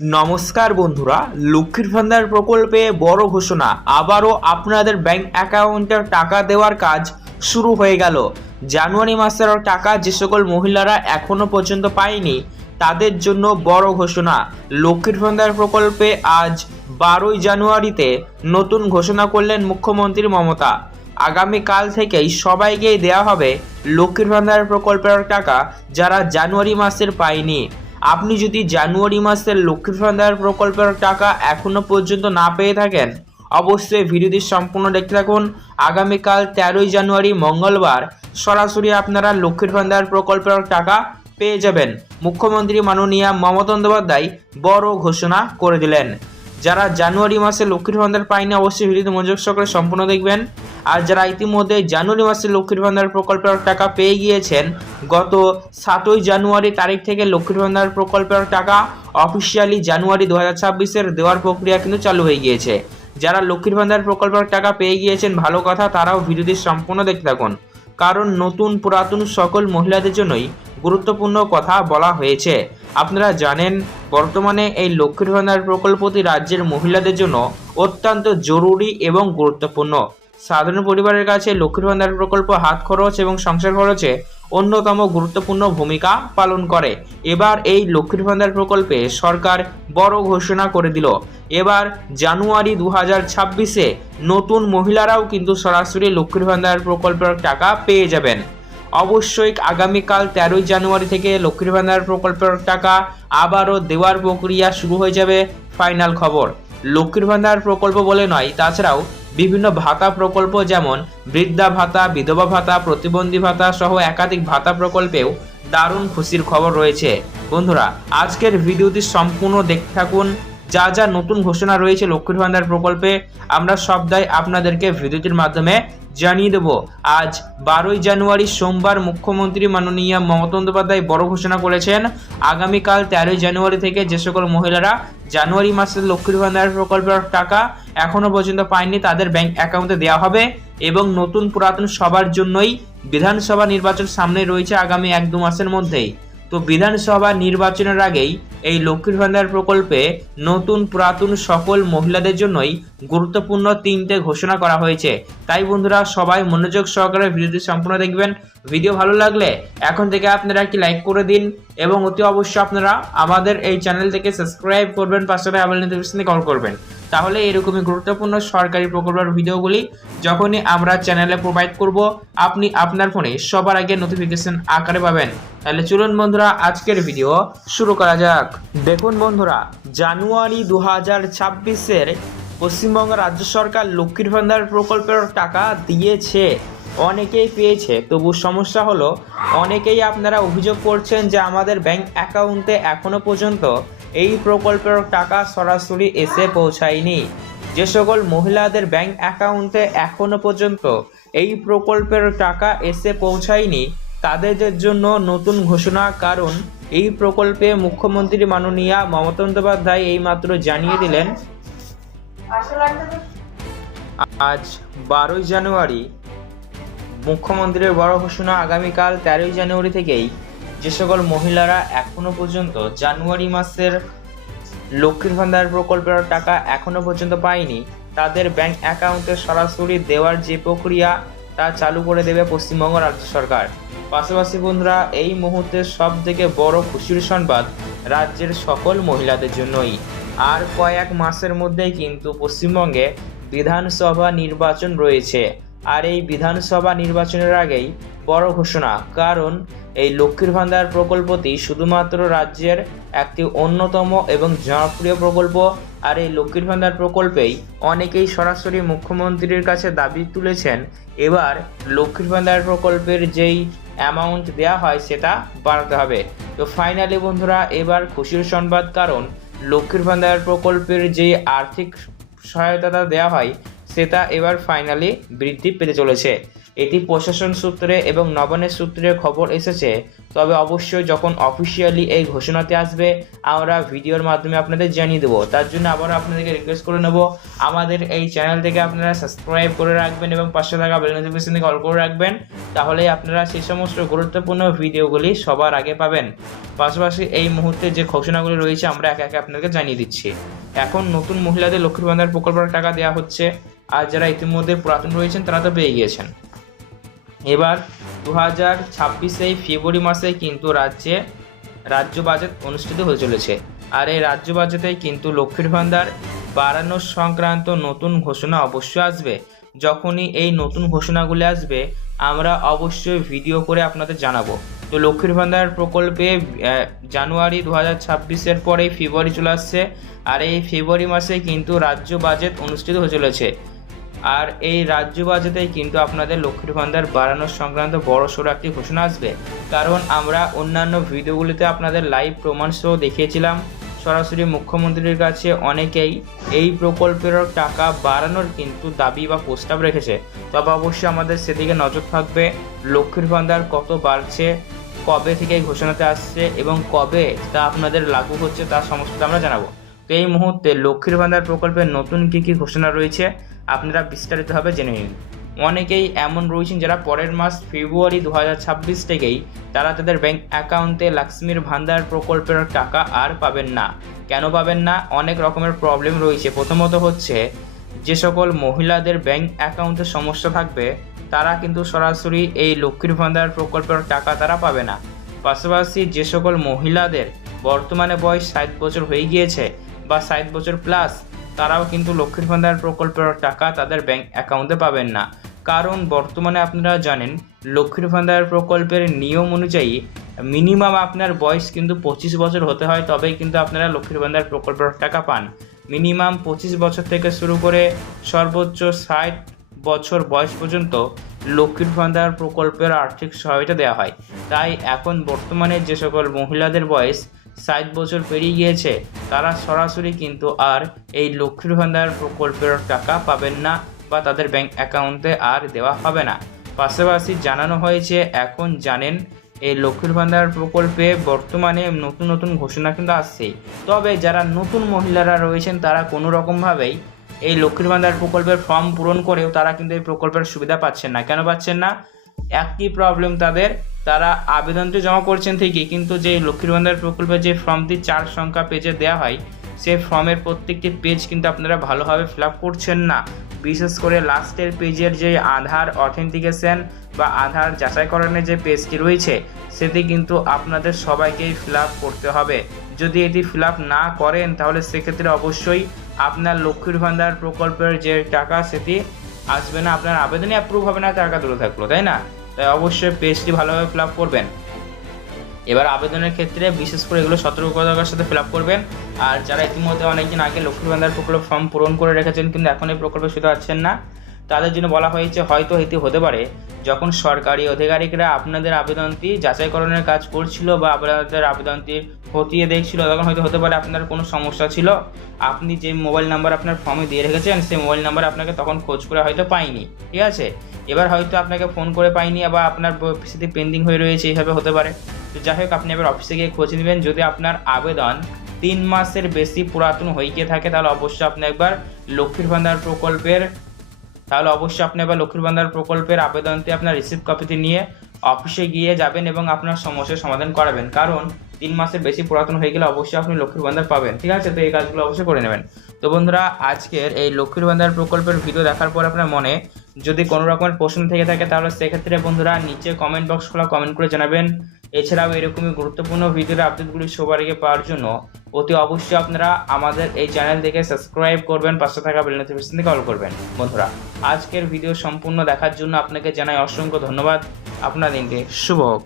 নমস্কার বন্ধুরা, লক্ষ্মীর ভান্ডার প্রকল্পে বড় ঘোষণা। আবারও আপনাদের ব্যাংক অ্যাকাউন্টে টাকা দেওয়ার কাজ শুরু হয়ে গেল। জানুয়ারি মাসের টাকা যে সকল মহিলারা এখনও পর্যন্ত পায়নি, তাদের জন্য বড় ঘোষণা। লক্ষ্মীর ভান্ডার প্রকল্পে আজ বারোই জানুয়ারিতে নতুন ঘোষণা করলেন মুখ্যমন্ত্রী মমতা। আগামীকাল থেকেই সবাইকেই দেওয়া হবে লক্ষ্মীর ভান্ডার প্রকল্পের টাকা যারা জানুয়ারি মাসের পায়নি। আপনি যদি জানুয়ারি মাসের লক্ষ্মীর ভান্ডার প্রকল্পের টাকা এখনও পর্যন্ত না পেয়ে থাকেন, অবশ্যই ভিডিওটি সম্পূর্ণ দেখতে থাকুন। আগামীকাল তেরোই জানুয়ারি মঙ্গলবার সরাসরি আপনারা লক্ষ্মীর ভান্ডার প্রকল্পের টাকা পেয়ে যাবেন। মুখ্যমন্ত্রী মাননীয়া মমতা বন্দ্যোপাধ্যায় বড় ঘোষণা করে দিলেন। যারা জানুয়ারি মাসে লক্ষ্মীর ভান্ডার পায়নি অবশ্যই ভিডিওতে মনোযোগ সহকারে সম্পূর্ণ দেখবেন। আর যারা ইতিমধ্যে জানুয়ারি মাসে লক্ষ্মীর ভান্ডার প্রকল্পের টাকা পেয়ে গিয়েছেন, গত সাতই জানুয়ারি তারিখ থেকে লক্ষ্মীর ভান্ডার প্রকল্পের টাকা অফিসিয়ালি জানুয়ারি দু হাজার ছাব্বিশের দেওয়ার প্রক্রিয়া কিন্তু চালু হয়ে গিয়েছে। যারা লক্ষ্মীর ভান্ডার প্রকল্পের টাকা পেয়ে গিয়েছেন, ভালো কথা, তারাও ভিডিওটি সম্পূর্ণ দেখতে থাকুন। কারণ নতুন পুরাতন সকল মহিলাদের জন্যই গুরুত্বপূর্ণ কথা বলা হয়েছে। আপনারা জানেন, বর্তমানে এই লক্ষ্মীর ভান্ডার প্রকল্পটি রাজ্যের মহিলাদের জন্য অত্যন্ত জরুরি এবং গুরুত্বপূর্ণ। সাধারণ পরিবারের কাছে লক্ষ্মীর ভান্ডার প্রকল্প, হাত খরচ এবং সংসার খরচে অন্যতম গুরুত্বপূর্ণ ভূমিকা পালন করে। এবার এই লক্ষ্মীর ভান্ডার প্রকল্পে সরকার বড় ঘোষণা করে দিল। এবার জানুয়ারি দু হাজার ছাব্বিশে নতুন মহিলারাও কিন্তু সরাসরি লক্ষ্মীর ভান্ডার প্রকল্পের টাকা পেয়ে যাবেন। অবশ্যই আগামীকাল তেরোই জানুয়ারি থেকে লক্ষ্মীর ভান্ডার প্রকল্পের টাকা আবারও দেওয়ার প্রক্রিয়া শুরু হয়ে যাবে। ফাইনাল খবর। লক্ষ্মীর ভান্ডার প্রকল্প বলে নয়, তাছাড়াও বিভিন্ন ভাতা প্রকল্প যেমন বৃদ্ধা ভাতা, বিধবা ভাতা, প্রতিবন্ধী ভাতা সহ একাধিক ভাতা প্রকল্পেও দারুণ খুশির খবর রয়েছে। বন্ধুরা, আজকের ভিডিওটি সম্পূর্ণ দেখতে থাকুন। যা যা নতুন ঘোষণা রয়েছে লক্ষ্মীর ভান্ডার প্রকল্পে, আমরা সবটাই আপনাদেরকে ভিডিওটির মাধ্যমে জানিয়ে দেব। আজ বারোই জানুয়ারি সোমবার মুখ্যমন্ত্রী মাননীয় মমতা বন্দ্যোপাধ্যায় বড় ঘোষণা করেছেন, আগামীকাল তেরোই জানুয়ারি থেকে যে সকল মহিলারা জানুয়ারি মাসের লক্ষ্মীর ভান্ডার প্রকল্পের টাকা এখনও পর্যন্ত পায়নি, তাদের ব্যাংক অ্যাকাউন্টে দেওয়া হবে এবং নতুন পুরাতন সবার জন্যই বিধানসভা নির্বাচন সামনে রয়েছে আগামী এক দু মাসের মধ্যেই। তো বিধানসভা নির্বাচনের আগেই এই লক্ষ্মীর ভান্ডার প্রকল্পে নতুন পুরাতন সকল মহিলাদের জন্যই গুরুত্বপূর্ণ তিনটে ঘোষণা করা হয়েছে। তাই বন্ধুরা, সবাই মনোযোগ সহকারে ভিডিওটি সম্পূর্ণ দেখবেন। ভিডিও ভালো লাগলে এখন থেকে আপনারা একটি লাইক করে দিন এবং অতি অবশ্যই আপনারা আমাদের এই চ্যানেল থেকে সাবস্ক্রাইব করবেন, পাশে আবার নোটিফিকেশনে কল করবেন। তাহলে এরকমই গুরুত্বপূর্ণ সরকারি প্রকল্পের ভিডিওগুলি যখনই আমরা চ্যানেলে প্রোভাইড করব, আপনি আপনার ফোনে সবার আগে নোটিফিকেশন আকারে পাবেন। তাহলে চলুন বন্ধুরা, আজকের ভিডিও শুরু করা যাক। দেখুন বন্ধুরা, জানুয়ারি দু হাজার ছাব্বিশের পশ্চিমবঙ্গ রাজ্য সরকার লক্ষ্মীর ভান্ডার প্রকল্পের টাকা দিয়েছে, অনেকেই পেয়েছে। তবু সমস্যা হলো, অনেকেই আপনারা অভিযোগ করছেন যে আমাদের ব্যাংক অ্যাকাউন্টে এখনও পর্যন্ত এই প্রকল্পের টাকা সরাসরি এসে পৌঁছায়নি। যে সকল মহিলাদের ব্যাংক অ্যাকাউন্টে এখনও পর্যন্ত এই প্রকল্পের টাকা এসে পৌঁছায়নি তাদের জন্য নতুন ঘোষণা, কারণ এই প্রকল্পে মুখ্যমন্ত্রী মাননীয়া মমতা বন্দ্যোপাধ্যায় এইমাত্র জানিয়ে দিলেন, আজ বারোই জানুয়ারি, মুখ্যমন্ত্রীর বড় ঘোষণা আগামীকাল তেরোই জানুয়ারি থেকেই। যে সকল মহিলারা এখনও পর্যন্ত জানুয়ারি মাসের লক্ষ্মীর ভান্ডার প্রকল্পের টাকা এখনও পর্যন্ত পায়নি, তাদের ব্যাংক অ্যাকাউন্টে সরাসরি দেওয়ার যে প্রক্রিয়া তা চালু করে দেবে পশ্চিমবঙ্গ রাজ্য সরকার। পাশাপাশি বন্ধুরা, এই মুহূর্তে সব থেকে বড় খুশির সংবাদ রাজ্যের সকল মহিলাদের জন্যই। আর কয়েক মাসের মধ্যেই কিন্তু পশ্চিমবঙ্গে বিধানসভা নির্বাচন রয়েছে। আর এই বিধানসভা নির্বাচনের আগেই বড় ঘোষণা, কারণ এই লক্ষ্মীর ভান্ডার প্রকল্পটি শুধুমাত্র রাজ্যের একটি অন্যতম এবং জনপ্রিয় প্রকল্প আর এই লক্ষ্মীর ভান্ডার প্রকল্পেই অনেকেই সরাসরি মুখ্যমন্ত্রীর কাছে দাবি তুলেছেন, এবার লক্ষ্মীর ভান্ডার প্রকল্পের যেই অ্যামাউন্ট দেওয়া হয় সেটা বাড়াতে হবে। তো ফাইনালি বন্ধুরা, এবার খুশির সংবাদ কারণ, লক্ষ্মীর ভান্ডার প্রকল্পের যে আর্থিক সহায়তাটা দেওয়া হয়, সেটা এবার ফাইনালি বৃদ্ধি পেতে চলেছে। এটি প্রশাসন সূত্রে এবং নবানের সূত্রে খবর এসেছে। তবে অবশ্যই যখন অফিসিয়ালি এই ঘোষণাতে আসবে, আমরা ভিডিওর মাধ্যমে আপনাদের জানিয়ে দেবো। তার জন্য আবারও আপনাদেরকে রিকোয়েস্ট করে নেব, আমাদের এই চ্যানেল থেকে আপনারা সাবস্ক্রাইব করে রাখবেন এবং পাশে থাকা বেল নোটিফিকেশন থেকে অল করে রাখবেন, তাহলেই আপনারা সেই সমস্ত গুরুত্বপূর্ণ ভিডিওগুলি সবার আগে পাবেন। পাশাপাশি এই মুহূর্তে যে ঘোষণাগুলি রয়েছে, আমরা একে একে আপনাদেরকে জানিয়ে দিচ্ছি। এখন নতুন মহিলাদের লক্ষ্মীর ভান্ডার প্রকল্পের টাকা দেওয়া হচ্ছে, আর যারা ইতিমধ্যে পুরাতন রয়েছেন, তারা তো পেয়ে গিয়েছেন। এবার দু হাজার ছাব্বিশে ফেব্রুয়ারি মাসে কিন্তু রাজ্যে রাজ্য বাজেট অনুষ্ঠিত হয়ে চলেছে। আর এই রাজ্য বাজেটে কিন্তু লক্ষ্মীর ভান্ডার বাড়ানোর সংক্রান্ত নতুন ঘোষণা অবশ্যই আসবে। যখনই এই নতুন ঘোষণাগুলি আসবে, আমরা অবশ্যই ভিডিও করে আপনাদের জানাব। তো লক্ষ্মীর ভান্ডার প্রকল্পে জানুয়ারি দু হাজার ছাব্বিশের পরেই ফেব্রুয়ারি চলে আসছে। আর এই ফেব্রুয়ারি মাসে কিন্তু রাজ্য বাজেট অনুষ্ঠিত হয়ে চলেছে। আর এই রাজ্য বাজেটেই কিন্তু আপনাদের লক্ষ্মীর ভান্ডার বাড়ানোর সংক্রান্ত বড় সড়ো একটি ঘোষণা আসবে। কারণ আমরা অন্যান্য ভিডিওগুলিতে আপনাদের লাইভ প্রমাণ সহ দেখিয়েছিলাম। সরাসরি মুখ্যমন্ত্রীর কাছে অনেকেই এই প্রকল্পের টাকা বাড়ানোর কিন্তু দাবি বা প্রস্তাব রেখেছে। তবে অবশ্যই আমাদের সেদিকে নজর থাকবে, লক্ষ্মীর ভান্ডার কত বাড়ছে, কবে থেকে ঘোষণাতে আসছে এবং কবে তা আপনাদের লাগু হচ্ছে তা সমস্ত আমরা জানাব। তো এই মুহূর্তে লক্ষ্মীর ভান্ডার প্রকল্পের নতুন কী কী ঘোষণা রয়েছে, আপনারা বিস্তারিতভাবে জেনে নিন। অনেকেই এমন রয়েছেন যারা পরের মাস ফেব্রুয়ারি দু থেকেই তারা তাদের ব্যাংক অ্যাকাউন্টে লক্ষ্মীর ভান্ডার প্রকল্পের টাকা আর পাবেন না। কেন পাবেন না? অনেক রকমের প্রবলেম রয়েছে। প্রথমত হচ্ছে, যে সকল মহিলাদের ব্যাংক অ্যাকাউন্টে সমস্যা থাকবে, তারা কিন্তু সরাসরি এই লক্ষ্মীর ভান্ডার প্রকল্পের টাকা তারা পাবে না। পাশাপাশি যে সকল মহিলাদের বর্তমানে বয়স ষাট বছর হয়ে গিয়েছে বা ষাট বছর প্লাস তারাও কিন্তু লক্ষ্মীর ভান্ডার প্রকল্পের টাকা তাদের ব্যাংক অ্যাকাউন্টে পাবেন না। কারণ বর্তমানে আপনারা জানেন, লক্ষ্মীর ভান্ডার প্রকল্পের নিয়ম অনুযায়ী মিনিমাম আপনার বয়স কিন্তু পঁচিশ বছর হতে হয়, তবেই কিন্তু আপনারা লক্ষ্মীর ভান্ডার প্রকল্পের টাকা পান। মিনিমাম পঁচিশ বছর থেকে শুরু করে সর্বোচ্চ ষাট বছর বয়স পর্যন্ত লক্ষ্মীর ভান্ডার প্রকল্পের আর্থিক সহায়তা দেওয়া হয়। তাই এখন বর্তমানে যে সকল মহিলাদের বয়স ষাট বছর পেরিয়ে গিয়েছে, তারা সরাসরি কিন্তু আর এই লক্ষ্মীর ভান্ডার প্রকল্পের টাকা পাবেন না বা তাদের ব্যাংক অ্যাকাউন্টে আর দেওয়া হবে না। পাশাপাশি জানানো হয়েছে, এখন জানেন, এই লক্ষ্মীর ভান্ডার প্রকল্পে বর্তমানে নতুন নতুন ঘোষণা কিন্তু আসছেই। তবে যারা নতুন মহিলারা রয়েছেন, তারা কোনো রকমভাবেই এই লক্ষ্মীর ভান্ডার প্রকল্পের ফর্ম পূরণ করেও তারা কিন্তু এই প্রকল্পের সুবিধা পাচ্ছেন না। কেন পাচ্ছেন না? একটি প্রবলেম তাদের তারা আবেদনটি জমা করছেন ঠিকই, কিন্তু যে লক্ষ্মীর ভান্ডার প্রকল্পের যে ফর্মটি চার সংখ্যা পেজে দেওয়া হয় সেই ফর্মের প্রত্যেকটি পেজ কিন্তু আপনারা ভালোভাবে ফিল আপ করছেন না। বিশেষ করে লাস্টের পেজের যে আধার অথেন্টিকেশন বা আধার যাচাইকরণের যে পেজটি রয়েছে, সেটি কিন্তু আপনাদের সবাইকেই ফিল আপ করতে হবে। যদি এটি ফিল আপ না করেন, তাহলে সেক্ষেত্রে অবশ্যই আপনার লক্ষ্মীর ভান্ডার প্রকল্পের যে টাকা, সেটি আসবে না। আপনার আবেদনই অ্যাপ্রুভ হবে না টাকা দূরে থাকল, তাই না? অবশ্যই পেজটি ভালোভাবে ফিল করবেন। এবার আবেদনের ক্ষেত্রে বিশেষ করে এগুলো সতর্কতার সাথে ফিল করবেন। আর যারা ইতিমধ্যে অনেকদিন আগে লক্ষ্মীর ভান্ডার প্রকল্প ফর্ম পূরণ করে রেখেছেন, কিন্তু এখন এই প্রকল্পে সুবিধা পাচ্ছেন না তাদের জন্য বলা হয়েছে, হয়তো এটি হতে পারে। যখন সরকারি আধিকারিকরা আপনাদের আবেদনটি যাচাইকরণের কাজ করছিল বা আপনাদের আবেদনটি খতিয়ে দেখছিল, তখন হয়তো হতে পারে আপনার কোনো সমস্যা ছিল। আপনি যে মোবাইল নাম্বার আপনার ফর্মে দিয়ে রেখেছেন, সেই মোবাইল নাম্বার আপনাকে তখন খোঁজ করে হয়তো পাইনি। ঠিক আছে? এবার হয়তো আপনাকে ফোন করে পাইনি বা আপনার সেটি পেন্ডিং হয়ে রয়েছে, এইভাবে হতে পারে। তো যাই হোক, আপনি এবার অফিসে গিয়ে খোঁজ নেবেন। যদি আপনার আবেদন তিন মাসের বেশি পুরাতন হয়ে গিয়ে থাকে, তাহলে অবশ্যই আপনি একবার লক্ষ্মীর ভান্ডার প্রকল্পের তাহলে অবশ্যই আপনি এবার লক্ষ্মীর ভান্ডার প্রকল্পের আবেদনটি আপনার রিসিভ কপিতে নিয়ে অফিসে গিয়ে যাবেন এবং আপনার সমস্যার সমাধান করাবেন। কারণ তিন মাসের বেশি পুরাতন হয়ে গেলে অবশ্যই আপনি লক্ষ্মীর ভান্ডার পাবেন। ঠিক আছে? তো এই কাজগুলো অবশ্যই করে নেবেন। তো বন্ধুরা, আজকের এই লক্ষ্মীর ভান্ডার প্রকল্পের ভিডিও দেখার পর আপনার মনে যদি কোনো রকমের প্রশ্ন থেকে থাকে, তাহলে সেক্ষেত্রে বন্ধুরা নিচে কমেন্ট বক্স খোলা কমেন্ট করে জানাবেন। এছাড়াও এরকমই গুরুত্বপূর্ণ ভিডিওর আপডেটগুলি সবার আগে পাওয়ার জন্য অতি অবশ্যই আপনারা আমাদের এই চ্যানেল থেকে সাবস্ক্রাইব করবেন, পাশে থাকা বেল নোটিফিকেশন থেকে কল করবেন। বন্ধুরা, আজকের ভিডিও সম্পূর্ণ দেখার জন্য আপনাকে জানাই অসংখ্য ধন্যবাদ। আপনার দিনটি শুভ হোক।